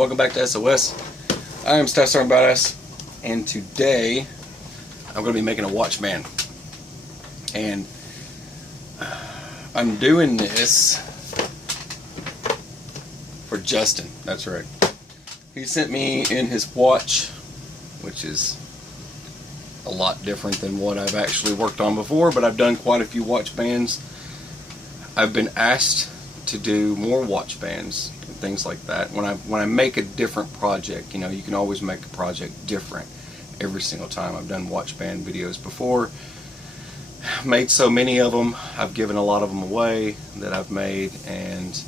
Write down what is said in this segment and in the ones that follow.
welcome back to SOS. I am Staff Sergeant Badass, and today I'm going to be making a watch band. And I'm doing this for Justin. That's right. He sent me in his watch, which is a lot different than what I've actually worked on before, but I've done quite a few watch bands. I've been asked to do more watch bands and things like that. When I make a different project, you know, you can always make a project different every single time. I've done watch band videos before, made so many of them. I've given a lot of them away that I've made, and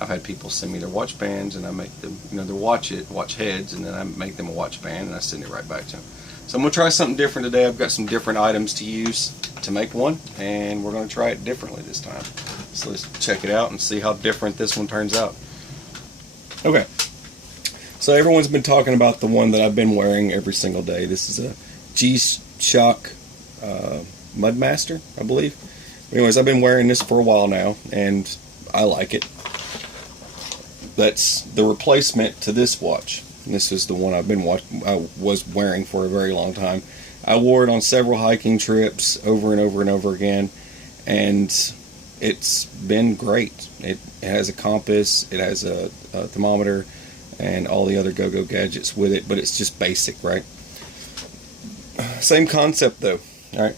I've had people send me their watch bands, and I make them, you know, their watch heads, and then I make them a watch band, and I send it right back to them. So I'm going to try something different today. I've got some different items to use to make one, and we're going to try it differently this time. So let's check it out and see how different this one turns out. Okay, so everyone's been talking about the one that I've been wearing every single day. This is a G-Shock Mudmaster, I believe. Anyways, I've been wearing this for a while now, and I like it. That's the replacement to this watch. And this is the one I was wearing for a very long time. I wore it on several hiking trips over and over and over again, and it's been great. It has a compass, it has a thermometer, and all the other go-go gadgets with it, but it's just basic, right? Same concept though, alright?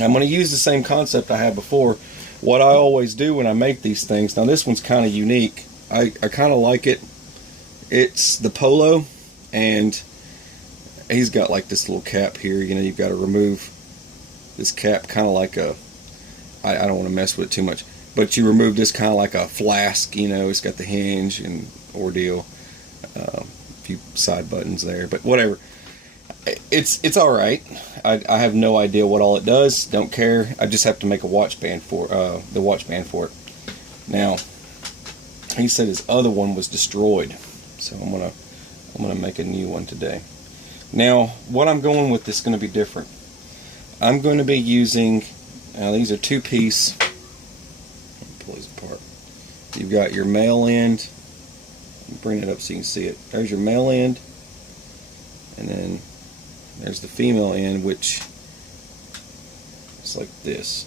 I'm going to use the same concept I had before. What I always do when I make these things, now this one's kind of unique. I kind of like it. It's the Polo, and he's got like this little cap here. You know, you've got to remove this cap, kind of like a, I don't want to mess with it too much, but you remove this kind of like a flask. You know, it's got the hinge and ordeal, a few side buttons there, but whatever. It's all right. I have no idea what all it does. Don't care. I just have to make a watch band for the watch band for it. Now, he said his other one was destroyed, so I'm gonna make a new one today. Now, what I'm going with is going to be different. I'm going to be using, now these are two-piece. Pull these apart. You've got your male end. Bring it up so you can see it. There's your male end, and then there's the female end, which is like this.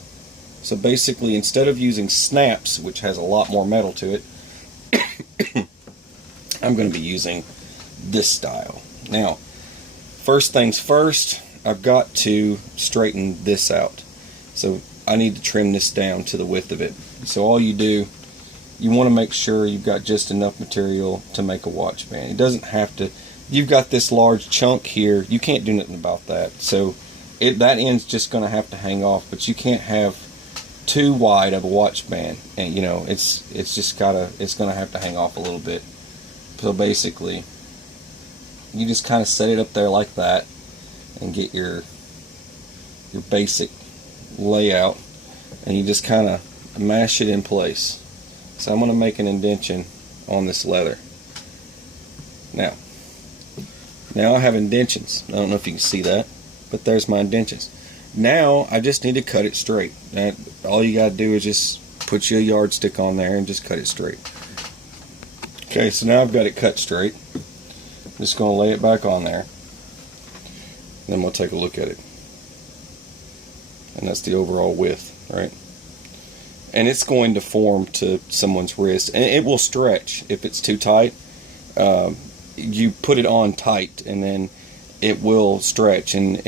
So basically, instead of using snaps, which has a lot more metal to it, I'm going to be using this style. Now, first things first, I've got to straighten this out. So I need to trim this down to the width of it. So all you do, you want to make sure you've got just enough material to make a watch band. It doesn't have to, you've got this large chunk here, you can't do nothing about that. So that end's just going to have to hang off, but you can't have too wide of a watch band, and you know, it's going to have to hang off a little bit. So basically, you just kind of set it up there like that and get your basic layout, and you just kind of mash it in place. So I'm going to make an indention on this leather. Now I have indentions. I don't know if you can see that, but there's my indentions. Now I just need to cut it straight. And all you gotta do is just put your yardstick on there and just cut it straight. Okay, so now I've got it cut straight. I'm just gonna lay it back on there. Then we'll take a look at it. And that's the overall width, right? And it's going to form to someone's wrist, and it will stretch if it's too tight. You put it on tight, and then it will stretch. And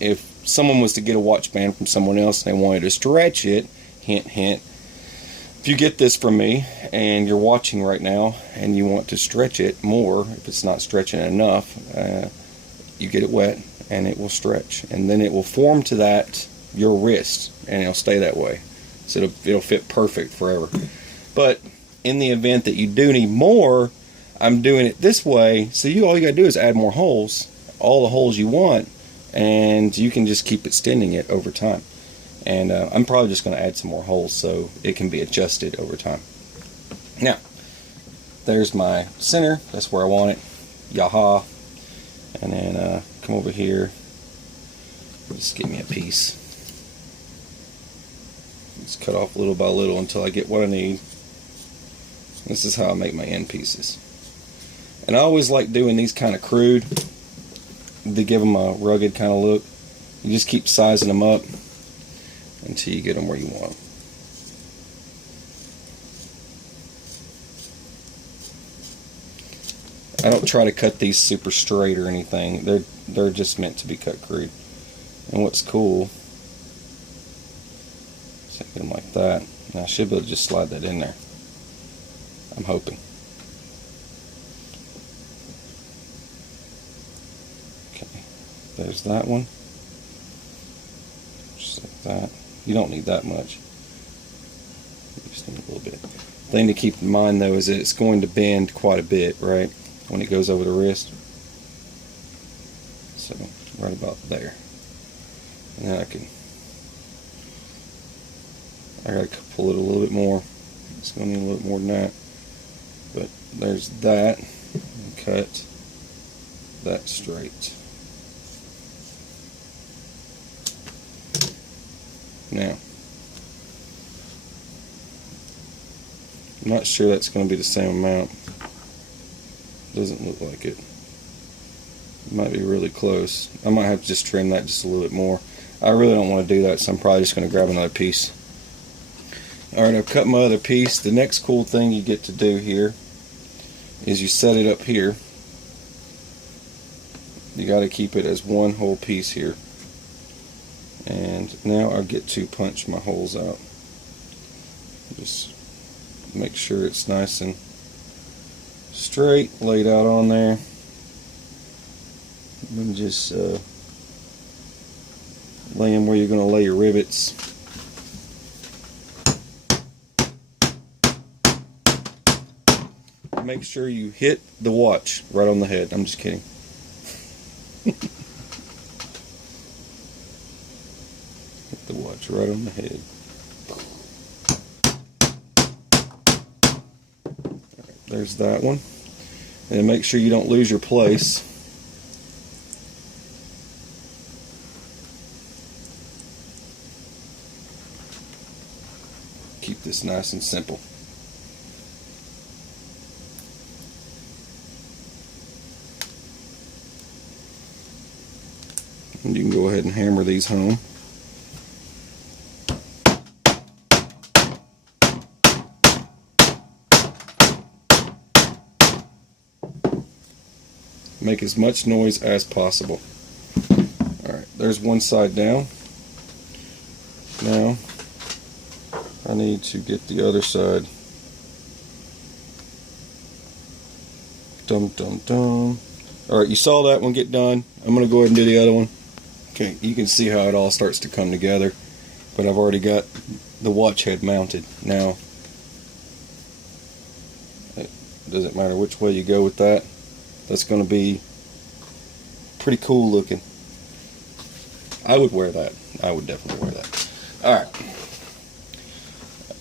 if someone was to get a watch band from someone else and they wanted to stretch it, hint hint, if you get this from me and you're watching right now and you want to stretch it more, if it's not stretching enough, you get it wet and it will stretch, and then it will form to that your wrist, and it'll stay that way, so it'll fit perfect forever. But in the event that you do need more, I'm doing it this way, so all you gotta do is add more holes, all the holes you want, and you can just keep extending it over time. And I'm probably just going to add some more holes so it can be adjusted over time. Now, there's my center. That's where I want it. Yaha. And then come over here. Just give me a piece. Just cut off little by little until I get what I need. This is how I make my end pieces. And I always like doing these kind of crude to give them a rugged kind of look. You just keep sizing them up until you get them where you want them. I don't try to cut these super straight or anything. They're just meant to be cut crude. And what's cool, so I get them like that. Now I should be able to just slide that in there. I'm hoping. Okay, there's that one. Just like that. You don't need that much. You just need a little bit. The thing to keep in mind though is that it's going to bend quite a bit, right? When it goes over the wrist. So right about there. And then I gotta pull it a little bit more. It's gonna need a little bit more than that. But there's that. And cut that straight. Now, I'm not sure that's going to be the same amount. Doesn't look like it. It might be really close. I might have to just trim that just a little bit more. I really don't want to do that, so I'm probably just going to grab another piece. Alright, I've cut my other piece. The next cool thing you get to do here is you set it up here. You got to keep it as one whole piece here. And now I get to punch my holes out. Just make sure it's nice and straight, laid out on there. And then just lay them where you're going to lay your rivets. Make sure you hit the watch right on the head. I'm just kidding. Hit the watch right on the head. Right, there's that one. And make sure you don't lose your place. Keep this nice and simple. And you can go ahead and hammer these home. Make as much noise as possible. Alright, there's one side down. Now, I need to get the other side. Dum dum dum. Alright, you saw that one get done. I'm going to go ahead and do the other one. Okay, you can see how it all starts to come together. But I've already got the watch head mounted. Now, it doesn't matter which way you go with that. That's going to be pretty cool looking. I would wear that. I would definitely wear that. Alright.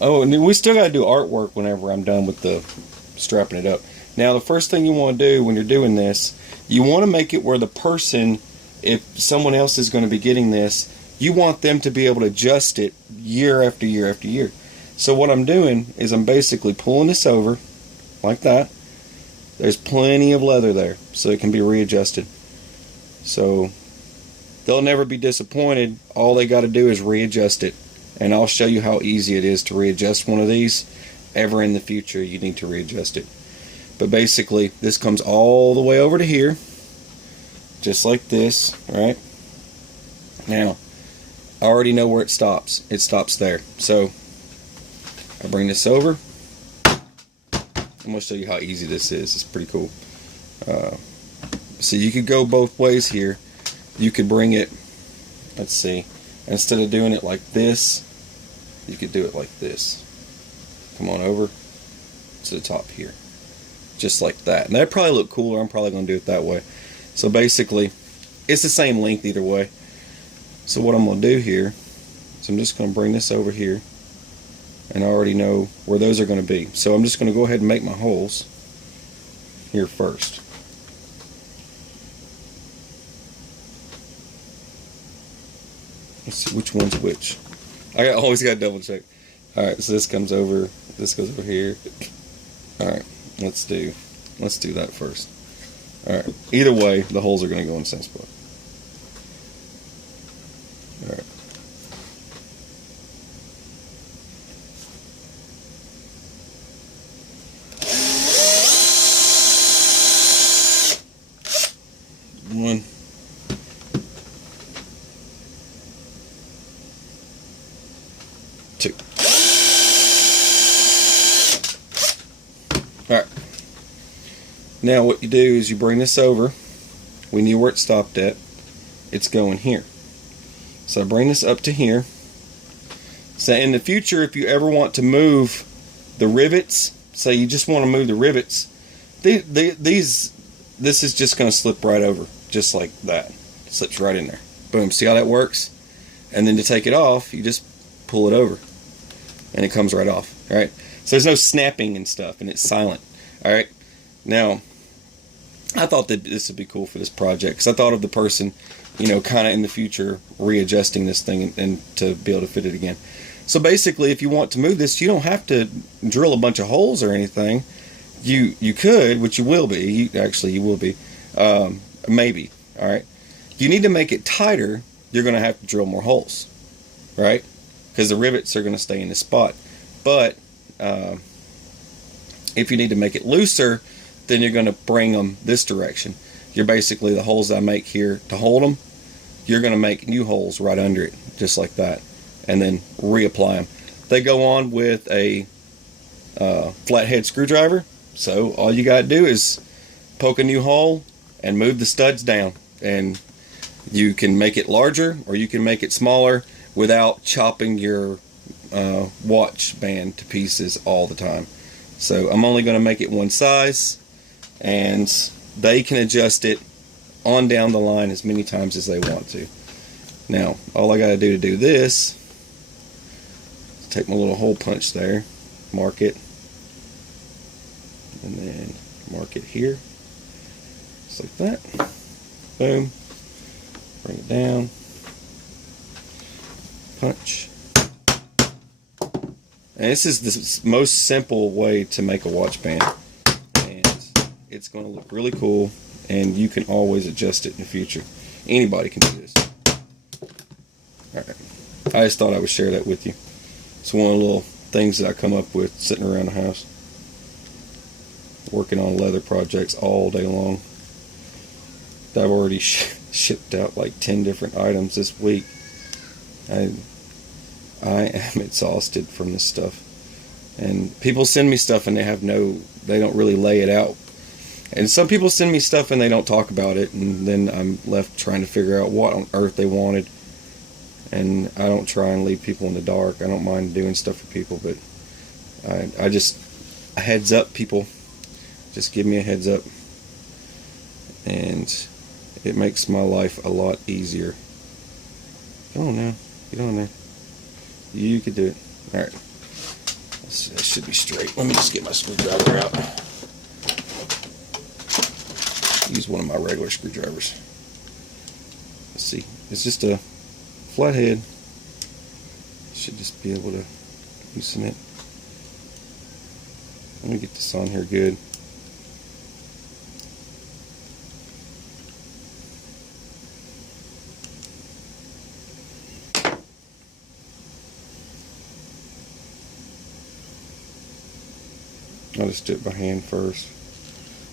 Oh, and then we still got to do artwork whenever I'm done with the strapping it up. Now, the first thing you want to do when you're doing this, you want to make it where the person, if someone else is going to be getting this, you want them to be able to adjust it year after year after year. So what I'm doing is I'm basically pulling this over like that. There's plenty of leather there, so it can be readjusted. So they'll never be disappointed. All they got to do is readjust it. And I'll show you how easy it is to readjust one of these. Ever in the future, you need to readjust it. But basically, this comes all the way over to here. Just like this, right? Now, I already know where it stops. It stops there. So, I bring this over. I'm going to show you how easy this is. It's pretty cool. So you could go both ways here. You could bring it, let's see, instead of doing it like this, you could do it like this. Come on over to the top here. Just like that. And that'd probably look cooler. I'm probably going to do it that way. So basically, it's the same length either way. So what I'm going to do here is I'm just going to bring this over here. And I already know where those are going to be. So I'm just going to go ahead and make my holes here first. Let's see which one's which. I always got to double check. Alright, so this comes over, this goes over here. Alright, let's do Let's do that first. Alright, either way, the holes are going to go in the same spot. Alright. One. Two. Alright. Now what you do is you bring this over. We knew where it stopped at. It's going here. So I bring this up to here. So in the future, if you ever want to move the rivets, say you just want to move the rivets, this is just going to slip right over, just like that. Slips right in there. Boom. See how that works? And then to take it off, you just pull it over, and it comes right off. All right. So there's no snapping and stuff, and it's silent. All right. Now, I thought that this would be cool for this project, because I thought of the person, you know, kind of in the future readjusting this thing and to be able to fit it again. So basically, if you want to move this, you don't have to drill a bunch of holes or anything. You could, which you will be. You will be. Maybe. All right. You need to make it tighter. You're going to have to drill more holes, right? Because the rivets are going to stay in the spot. But if you need to make it looser, then you're going to bring them this direction. You're basically, the holes I make here to hold them, you're going to make new holes right under it, just like that, and then reapply them. They go on with a flathead screwdriver, so all you got to do is poke a new hole and move the studs down, and you can make it larger or you can make it smaller without chopping your watch band to pieces all the time. So I'm only going to make it one size, and they can adjust it on down the line as many times as they want to. Now, all I got to do this is take my little hole punch there, mark it, and then mark it here, just like that. Boom. Bring it down. Punch. And this is the most simple way to make a watch band, and it's going to look really cool, and you can always adjust it in the future. Anybody can do this. Alright, I just thought I would share that with you. It's one of the little things that I come up with sitting around the house, working on leather projects all day long. I've already shipped out like 10 different items this week. I am exhausted from this stuff, and people send me stuff and they don't really lay it out, and some people send me stuff and they don't talk about it, and then I'm left trying to figure out what on earth they wanted. And I don't try and leave people in the dark. I don't mind doing stuff for people, but I just, a heads up, people, just give me a heads up, and it makes my life a lot easier. Get on now, get on there. You could do it. Alright. That should be straight. Let me just get my screwdriver out. Use one of my regular screwdrivers. Let's see. It's just a flathead. Should just be able to loosen it. Let me get this on here good. I'll just do it by hand first.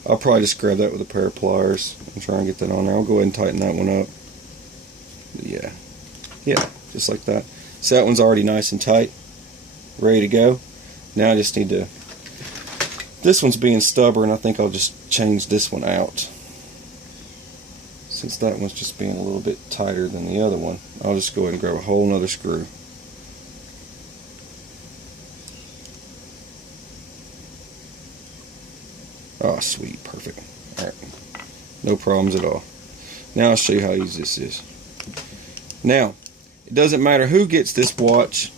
I'll probably just grab that with a pair of pliers and try and get that on there. I'll go ahead and tighten that one up. Yeah, just like that. So that one's already nice and tight, ready to go. Now I just need to, this one's being stubborn, I think I'll just change this one out. Since that one's just being a little bit tighter than the other one, I'll just go ahead and grab a whole nother screw. Oh, sweet, perfect. Alright, no problems at all. Now I'll show you how easy this is. Now, it doesn't matter who gets this watch.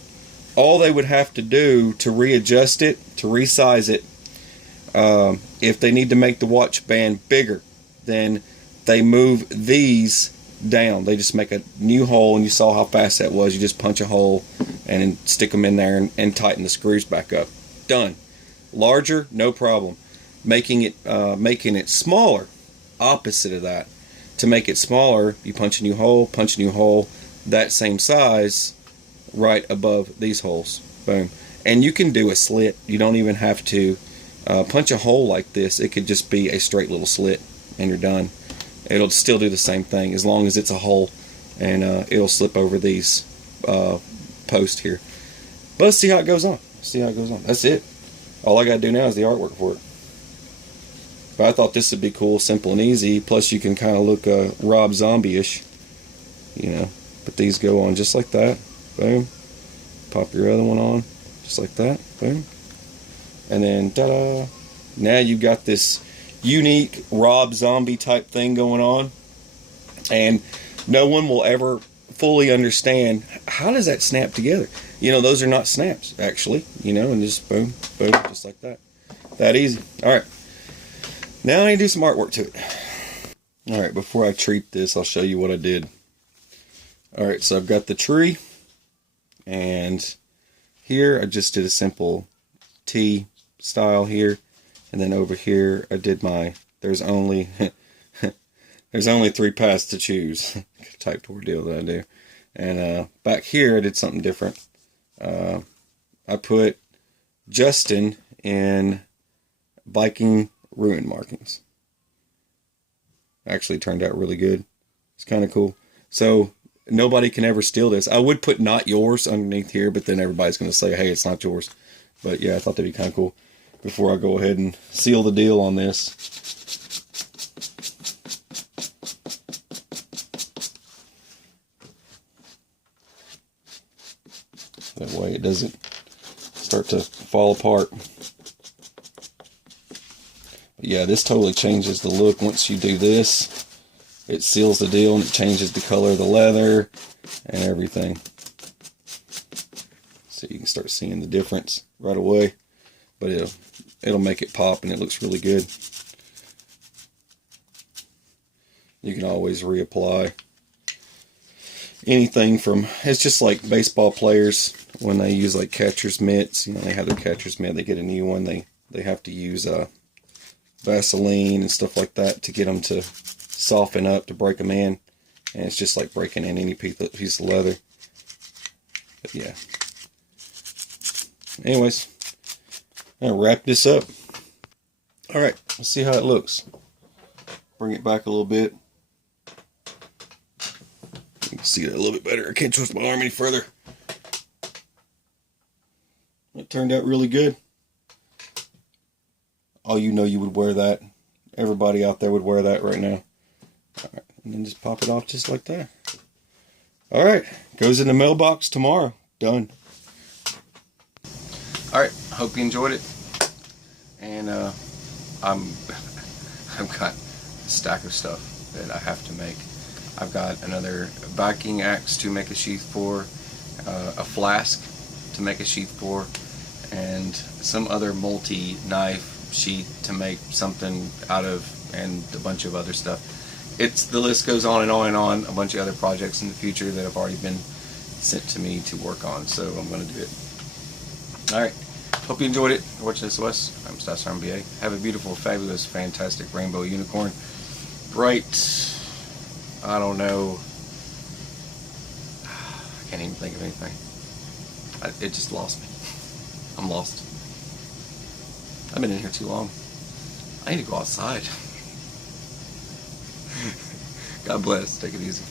All they would have to do to readjust it, to resize it, if they need to make the watch band bigger, then they move these down. They just make a new hole, and you saw how fast that was. You just punch a hole and stick them in there and tighten the screws back up. Done. Larger, no problem. making it smaller. Opposite of that. To make it smaller, you punch a new hole, that same size right above these holes. Boom. And you can do a slit. You don't even have to punch a hole like this. It could just be a straight little slit and you're done. It'll still do the same thing as long as it's a hole, and it'll slip over these posts here. But let's see how it goes on. That's it. All I got to do now is the artwork for it. But I thought this would be cool, simple and easy. Plus you can kind of look Rob Zombie-ish. You know, but these go on just like that. Boom. Pop your other one on just like that. Boom. And then ta-da. Now you've got this unique Rob Zombie type thing going on. And no one will ever fully understand, how does that snap together? You know, those are not snaps, actually. You know, and just boom, boom, just like that. That easy. Alright. Now I need to do some artwork to it. Alright, before I treat this, I'll show you what I did. Alright, so I've got the tree. And here I just did a simple T style here. And then over here I did my, there's only 3 paths to choose type ordeal that I do. And back here I did something different. I put Justin in Viking ruin markings. Actually turned out really good. It's kind of cool. So nobody can ever steal this. I would put not yours underneath here, but then everybody's going to say, hey, it's not yours. But yeah, I thought that'd be kind of cool. Before I go ahead and seal the deal on this. That way it doesn't start to fall apart. But yeah, this totally changes the look once you do this. It seals the deal and it changes the color of the leather and everything. So you can start seeing the difference right away. But it'll make it pop and it looks really good. You can always reapply anything from, it's just like baseball players when they use like catcher's mitts. You know, they have their catcher's mitt, they get a new one, they have to use Vaseline and stuff like that to get them to soften up, to break them in. And it's just like breaking in any piece of leather. But yeah. Anyways, I'm going to wrap this up. Alright, let's see how it looks. Bring it back a little bit. You can see it a little bit better. I can't twist my arm any further. It turned out really good. Oh, you know you would wear that. Everybody out there would wear that right now. Alright, and then just pop it off just like that. Alright, goes in the mailbox tomorrow. Done. Alright, hope you enjoyed it. And I've got a stack of stuff that I have to make. I've got another Viking axe to make a sheath for, a flask to make a sheath for, and some other multi-knife sheath to make something out of, and a bunch of other stuff. The list goes on and on and on. A bunch of other projects in the future that have already been sent to me to work on, so I'm going to do it. Alright, hope you enjoyed it. For watching this West, I'm Stats RMBA. Have a beautiful, fabulous, fantastic rainbow unicorn. Bright, I don't know, I can't even think of anything. It just lost me. I'm lost. I've been in here too long. I need to go outside. God bless. Take it easy.